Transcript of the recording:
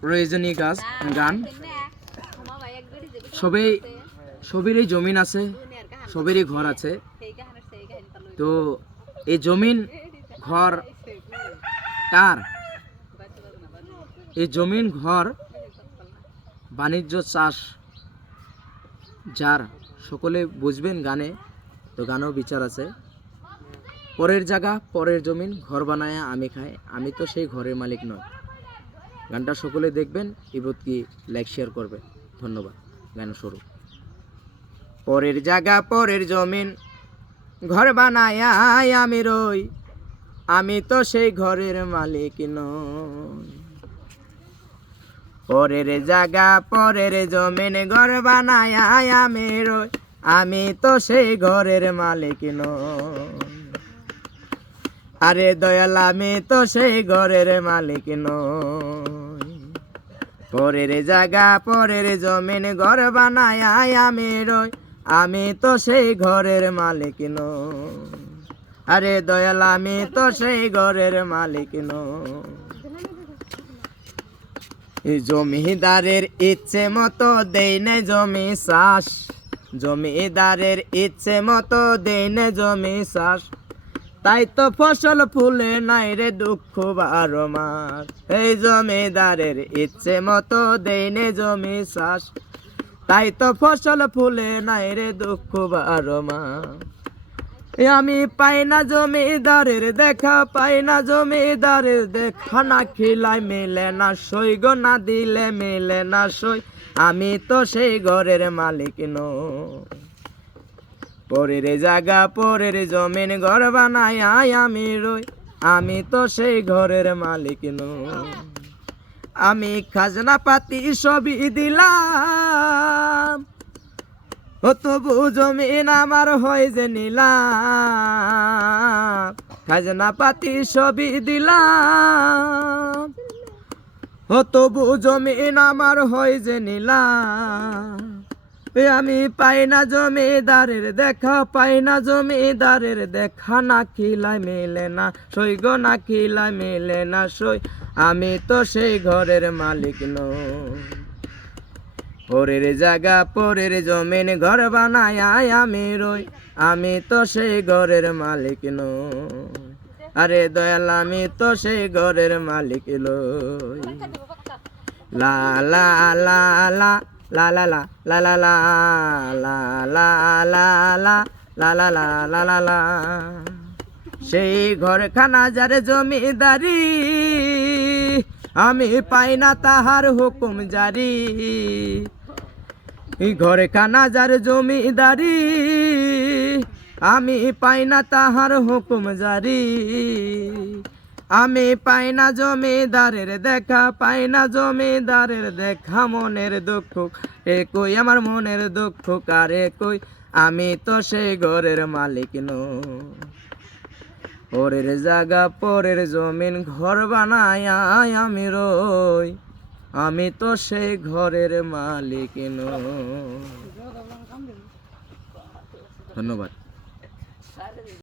প্রয়োজনীয় গান সবেরই জমিন আছে, সবেরই ঘর আছে। তো এই জমিন ঘর কার? এই জমিন ঘর বাণিজ্য চাষ যার, সকলে বুঝবেন গানে। তো গানেও বিচার আছে। পরের জায়গা পরের জমিন, ঘর বানায় আমি খাই, আমি তো সেই ঘরের মালিক নয়। গানটা সকলে দেখবেন, ইবত কি লাইক শেয়ার করবে। ধন্যবাদ। গান শুরু। পরের জায়গা পরের জমিন, ঘর বানায় আমি রই, আমি তো সেই ঘরের মালিক নই। পরের জায়গা পরের জমিন, ঘর বানায় আমি রই, আমি তো সেই ঘরের মালিক নই। আরে দয়াল, আমি তো সেই ঘরের মালিক নই। পরের জায়গা পরের জমিন, ঘর বানায় আমি রই, আমি তো সেই ঘরের মালিক নই। আরে দয়াল, আমি তো সেই ঘরের মালিক নই। জমিদারের ইচ্ছে মতো দেই না জমি চাষ, জমিদারের ইচ্ছে মতো দেই না জমি চাষ, তাই তো ফসল ফুলে নাই রে দুঃখ 12 মাস। এই জমিদারের ইচ্ছে মতো দেই নে জমি চাষ, তাই তো ফসল ফুলে নাই রে দুঃখ 12 মাস। আমি পাই না জমিদারের দেখা, পাই না জমিদারের দেখা, না খিলাই মেলে না সই গো, না দিলে মেলে না সই, আমি তো সেই ঘরের মালিক নই। পরের জায়গা পরের জমিন, ঘর বানায় আমি রই, আমি তো সেই ঘরের মালিক নই। আমি খাজনা পাতি সবই দিলাম, ও তবু জমিন আমার হয় যে নিলাম। খাজনা পাতি সবই দিলাম, ও তবু জমিন আমার হয় যে নিলাম। আমি পাই না জমিদারের দেখা, পাই না জমিদারের দেখা, না খিলাই মেলে না সই গো, না খিলাই মেলে না সই, আমি তো সেই ঘরের মালিক নই। পরের জায়গা পরের জমিন, ঘর বানায় আমি রই, আমি তো সেই ঘরের মালিক নই। আরে দয়াল, আমি তো সেই ঘরের মালিক নই। লা লা লা লা লা লা লা লা লা লা লা লা লা লা লা লা লা লা লা। সেই ঘরখানা যার জমিদারি, আমি পাই না তাহার হুকুম জারি। ঘরখানা যার জমিদারি, আমি পাই না তাহার হুকুম জারি। আমি পাই না জমিদারের দেখা, পাই না জমিদারের দেখা, মনের দুঃখ একই আমার মনের দুঃখ কারে কই, আমি তো সেই ঘরের মালিক নই। পরের জায়গা পরের জমিন, ঘর বানায় আমি রই, আমি তো সেই ঘরের মালিক নই। ধন্যবাদ।